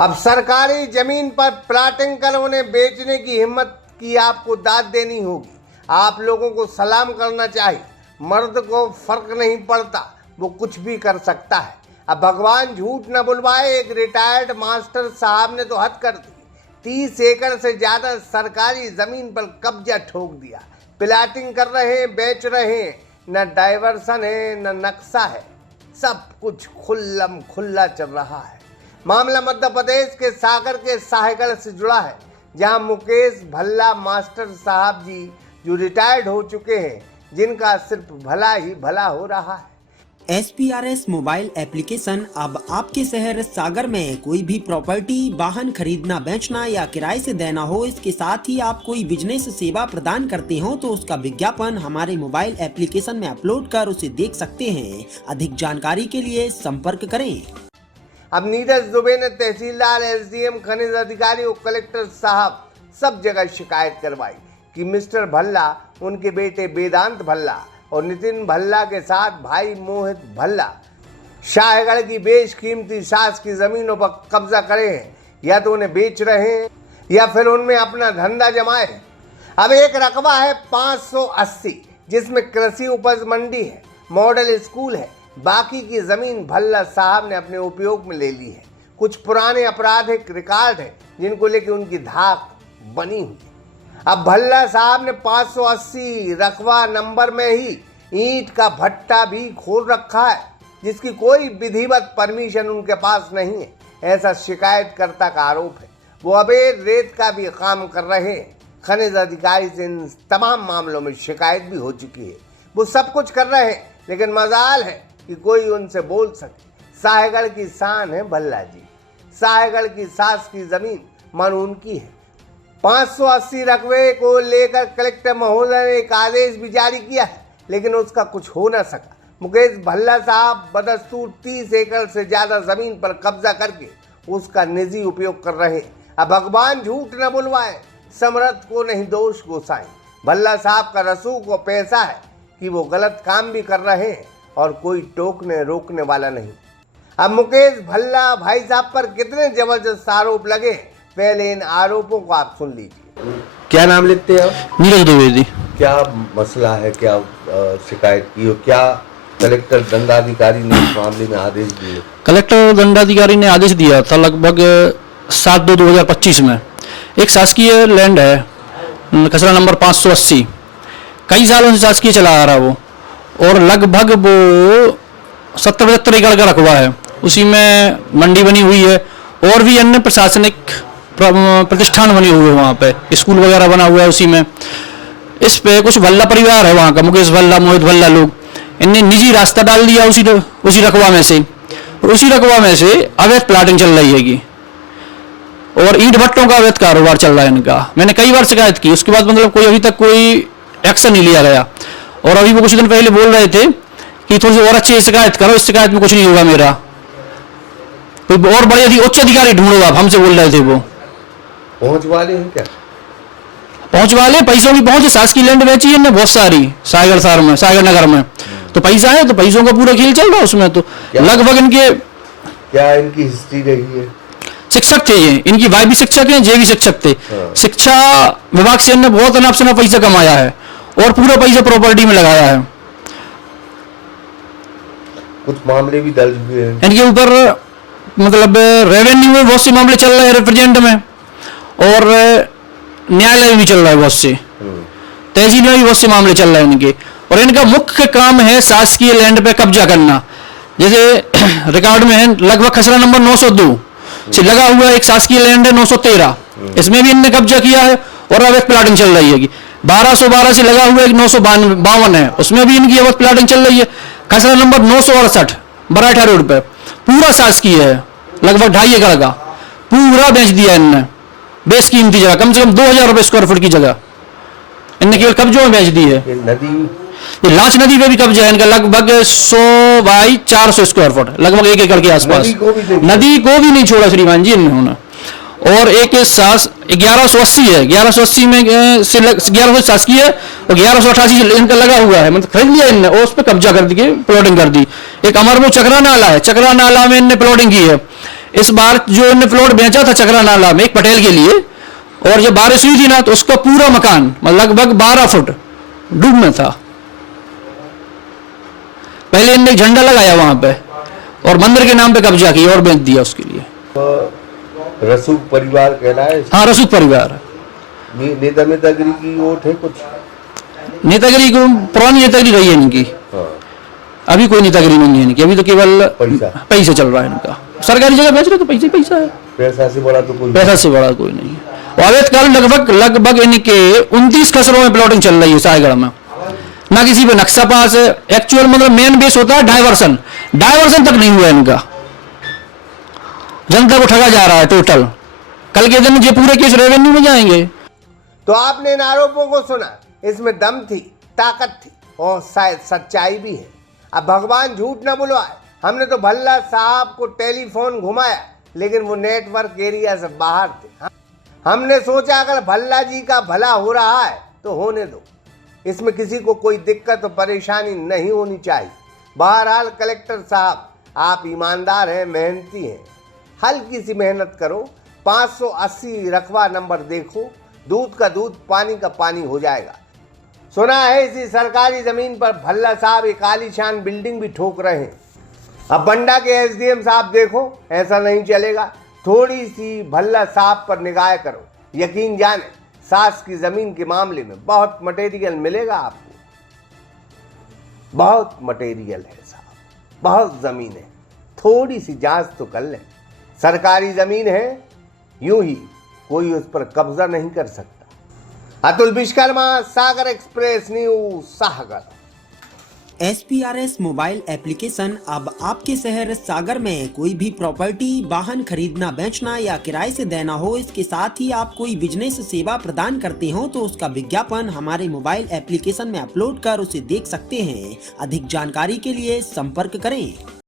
अब सरकारी जमीन पर प्लाटिंग कर उन्हें बेचने की हिम्मत की आपको दाद देनी होगी। आप लोगों को सलाम करना चाहिए। मर्द को फर्क नहीं पड़ता, वो कुछ भी कर सकता है। अब भगवान झूठ न बुलवाए, एक रिटायर्ड मास्टर साहब ने तो हद कर दी। 30 एकड़ से ज्यादा सरकारी जमीन पर कब्जा ठोक दिया। प्लाटिंग कर रहे हैं, बेच रहे हैं, न डाइवर्सन है न नक्शा है, सब कुछ खुल्लम खुल्ला चल रहा है। मामला मध्य प्रदेश के सागर के साहेगढ़ से जुड़ा है, जहां मुकेश भल्ला मास्टर साहब जी जो रिटायर्ड हो चुके हैं, जिनका सिर्फ भला ही भला हो रहा है। SPRS मोबाइल एप्लीकेशन अब आपके शहर सागर में कोई भी प्रॉपर्टी, वाहन खरीदना, बेचना या किराए से देना हो, इसके साथ ही आप कोई बिजनेस सेवा प्रदान करते हो तो उसका विज्ञापन हमारे मोबाइल एप्लीकेशन में अपलोड कर उसे देख सकते हैं। अधिक जानकारी के लिए संपर्क करें। अब नीरज दुबे ने तहसीलदार, SDM, खनिज अधिकारी और कलेक्टर साहब सब जगह शिकायत करवाई कि मिस्टर भल्ला, उनके बेटे वेदांत भल्ला और नितिन भल्ला के साथ भाई मोहित भल्ला शाहगढ़ की बेशकीमती शासकीय जमीनों पर कब्जा करे हैं। या तो उन्हें बेच रहे हैं या फिर उनमें अपना धंधा जमाए हैं। अब एक रकबा है 580, जिसमें कृषि उपज मंडी है, मॉडल स्कूल है। बाकी की जमीन भल्ला साहब ने अपने उपयोग में ले ली है। कुछ पुराने आपराधिक रिकॉर्ड है जिनको लेकर उनकी धाक बनी हुई है। अब भल्ला साहब ने 580 रकबा नंबर में ही ईंट का भट्टा भी खोल रखा है, जिसकी कोई विधिवत परमिशन उनके पास नहीं है, ऐसा शिकायतकर्ता का आरोप है। वो अवैध रेत का भी काम कर रहे हैं। खनिज अधिकारी से इन तमाम मामलों में शिकायत भी हो चुकी है। वो सब कुछ कर रहे हैं, लेकिन मजाल है कि कोई उनसे बोल सके। साहेगढ़ की शान है भल्ला जी। साहेगढ़ की सास की जमीन मन उनकी है। 580 रकबे को लेकर कलेक्टर महोदय ने एक आदेश भी जारी किया है, लेकिन उसका कुछ हो न सका। मुकेश भल्ला साहब बदस्तूर 30 एकड़ से ज्यादा जमीन पर कब्जा करके उसका निजी उपयोग कर रहे हैं। अब भगवान झूठ न बुलवाए, समर्थ को नहीं दोष गोसाएं। भल्ला साहब का रसूख व पैसा है कि वो गलत काम भी कर रहे हैं और कोई टोकने रोकने वाला नहीं। अब मुकेश भल्ला भाई साहब पर कितने जबरदस्त आरोप लगे, पहले इन आरोपों को आप सुन लीजिए। क्या नाम लिखते हैं आप? नीरज दुबे जी। क्या मसला है, क्या शिकायत की हो, क्या कलेक्टर दंडाधिकारी ने इस मामले में आदेश दिए? कलेक्टर दंडाधिकारी ने आदेश दिया था लगभग 7/2/2025 में। एक शासकीय लैंड है खसरा नंबर 580, कई सालों से शासकीय चला आ रहा वो, और लगभग वो 70-75 एकड़ का रकबा है। उसी में मंडी बनी हुई है और भी अन्य प्रशासनिक प्रतिष्ठान बने हुए हैं। वहाँ पे स्कूल वगैरह बना हुआ है उसी में। इस पे कुछ भल्ला परिवार है वहाँ का, मुकेश भल्ला, मोहित भल्ला लोग, इनने निजी रास्ता डाल दिया उसी रकबा में से, और उसी रकबा में से अवैध प्लाटिंग चल रही हैगी और ईंट भट्टों का अवैध कारोबार चल रहा है इनका। मैंने कई बार शिकायत की, उसके बाद मतलब कोई अभी तक कोई एक्शन नहीं लिया गया। और अभी वो कुछ दिन पहले बोल रहे थे कि थोड़ी सी और अच्छी शिकायत करो, इस शिकायत में कुछ नहीं होगा मेरा, कोई और बड़े उच्च अधिकारी ढूंढो आप, हमसे बोल रहे थे वो। पहुंच वाले हैं क्या? पहुंच वाले, पैसों की पहुंच, शासकीय लैंड बेची है बहुत सारी सागर शहर में, सागर नगर में, तो पैसा है, तो पैसों का पूरा खेल चल रहा है उसमें। तो लगभग इनके क्या इनकी हिस्ट्री रही है? शिक्षक थे ये, इनकी भाई भी शिक्षक हैं, जे भी शिक्षक थे। शिक्षा विभाग से इन्होंने बहुत अनाप शनाप पैसा कमाया है और पूरा पैसा प्रॉपर्टी में लगाया है। कुछ मामले भी दर्ज हुए हैं इनके ऊपर, मतलब रेवेन्यू में बहुत से मामले चल रहे हैं, रिप्रेजेंट में, और न्यायालय में भी चल रहा है बहुत से, तहसील में भी बहुत से मामले चल रहे हैं इनके। और इनका मुख्य काम है शासकीय लैंड पे कब्जा करना। जैसे रिकॉर्ड में है लगभग खसरा नंबर 902 से लगा हुआ एक शासकीय लैंड है 913, इसमेमें भी इनने कब्जा किया है और अवैध प्लाटिंग चल रही है। 1212 से लगा हुआ एक 952 है, उसमें भी इनकी अवैध प्लाटिंग चल रही है। खसरा नंबर 968 बराठा रोड पे पूरा शासकीय है, लगभग 2.5 एकड़ का पूरा बेच दिया इनने, बेशकीमती जगह, कम से कम 2000 रुपए स्क्वायर फुट की जगह इनने केवल कब्जों में बेच दी है। ये लांच नदी पे भी कब्जा है इनका, लगभग 100 बाई 400 स्क्वायर फुट, लगभग 1 एकड़ के आसपास। नदी को भी नहीं छोड़ा श्रीमान जी इन्होंने। और एक 1180 है, 1180 में से 1100 शासकीय है और 1188 इनका लगा हुआ है, मतलब खरीद लिया इनने और उस पर कब्जा कर दी, प्लॉटिंग कर दी। एक अमरमो चक्रा नाला है, चक्रा नाला में इनने प्लॉटिंग की है। इस बार जो इन्होंने प्लॉट बेचा था चकरा नाला में एक पटेल के लिए, और जब बारिश हुई थी ना तो उसका पूरा मकान लगभग 12 फुट डूब में था। पहले इनने एक झंडा लगाया वहां पे और मंदिर के नाम पे कब्जा किया और बेच दिया उसके लिए। तो रसूख परिवार कहलाए। हाँ, रसूख परिवार। नेतागिरी की वोट है कुछ? नेतागिरी को पुरानी नेतागिरी रही है इनकी। हाँ। अभी कोई नेतागिरी नहीं है इनकी, अभी तो केवल पैसा चल रहा है इनका। सरकारी जगह बेच रहे तो पैसा ही पैसा है, पैसा से बड़ा तो कोई नहीं है। अवैध काल लगभग इनके 29 खसरों में प्लॉटिंग चल रही है सायगढ़ में, ना किसी पे नक्शा पास है। एक्चुअल मतलब मेन बेस होता है डायवर्सन तक नहीं हुआ इनका, जनता को ठगा जा रहा है टोटल। कल के दिन ये पूरे केस रेवेन्यू में जाएंगे। तो आपने इन आरोपों को सुना, इसमें दम थी, ताकत थी और शायद सच्चाई भी है। अब भगवान झूठ ना बुलवाए, हमने तो भल्ला साहब को टेलीफोन घुमाया लेकिन वो नेटवर्क एरिया से बाहर थे। हमने सोचा अगर भल्ला जी का भला हो रहा है तो होने दो, इसमें किसी को कोई दिक्कत और परेशानी नहीं होनी चाहिए। बहरहाल कलेक्टर साहब, आप ईमानदार हैं, मेहनती हैं, हल्की सी मेहनत करो, 580 रकबा नंबर देखो, दूध का दूध पानी का पानी हो जाएगा। सुना है इसी सरकारी जमीन पर भल्ला साहब एक आलीशान बिल्डिंग भी ठोक रहे हैं। अब बंडा के एसडीएम साहब देखो, ऐसा नहीं चलेगा, थोड़ी सी भल्ला साहब पर निगाह करो, यकीन जाने सास की जमीन के मामले में बहुत मटेरियल मिलेगा आपको। बहुत मटेरियल है साहब, बहुत जमीन है, थोड़ी सी जांच तो कर लें। सरकारी जमीन है, यूं ही कोई उस पर कब्जा नहीं कर सकता। अतुल विश्वकर्मा, सागर एक्सप्रेस न्यूज, सागर। SPRS मोबाइल एप्लीकेशन अब आपके शहर सागर में कोई भी प्रॉपर्टी, वाहन खरीदना, बेचना या किराए से देना हो, इसके साथ ही आप कोई बिजनेस सेवा प्रदान करते हो तो उसका विज्ञापन हमारे मोबाइल एप्लीकेशन में अपलोड कर उसे देख सकते हैं। अधिक जानकारी के लिए संपर्क करें।